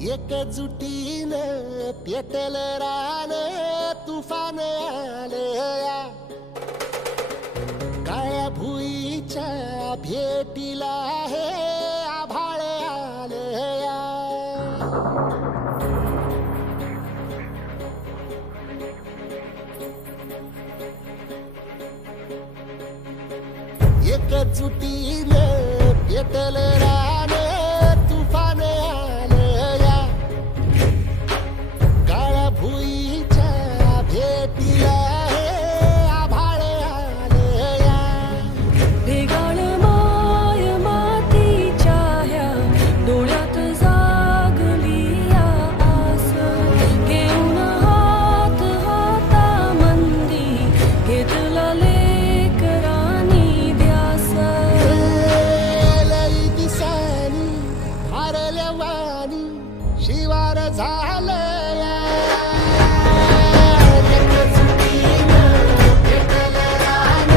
एकजुटीनं पेटल रान तुफान आलया काळ्या भुईच्या भेटीला हे आभाळ आलया एकजुटीनं पेटल रान तुफान आलया काळ्या भुईच्या भेटीला हे आभाळ आलया भेगाळ माय मातीच्या ह्या डोळ्यात जागली या आस घेऊन हात हातामंदी घेतला लेकरांनी ध्यास लई दिसानी हारल्या वाणी शिवार झालया एकजुटीनं पेटल रान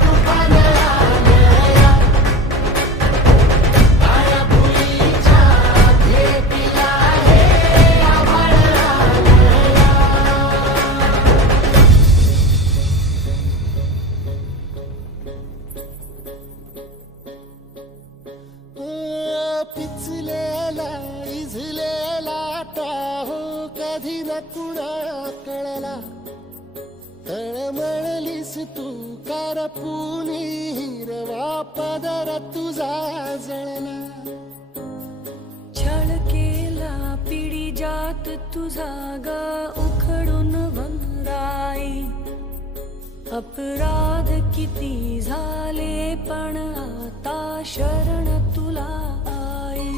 तुफान आलया काळ्या भुईच्या भेटीला हे आभाळ आलया पिचलेला इझलेला टाहो कधी न कुणा कळला तळमळलीस तू करपुनी हिरवा पदर तुझा जळला छळ केला पिढी जात तुझा ग उखडून वनराई अपराध किती झाले पण आता शरण तुला आई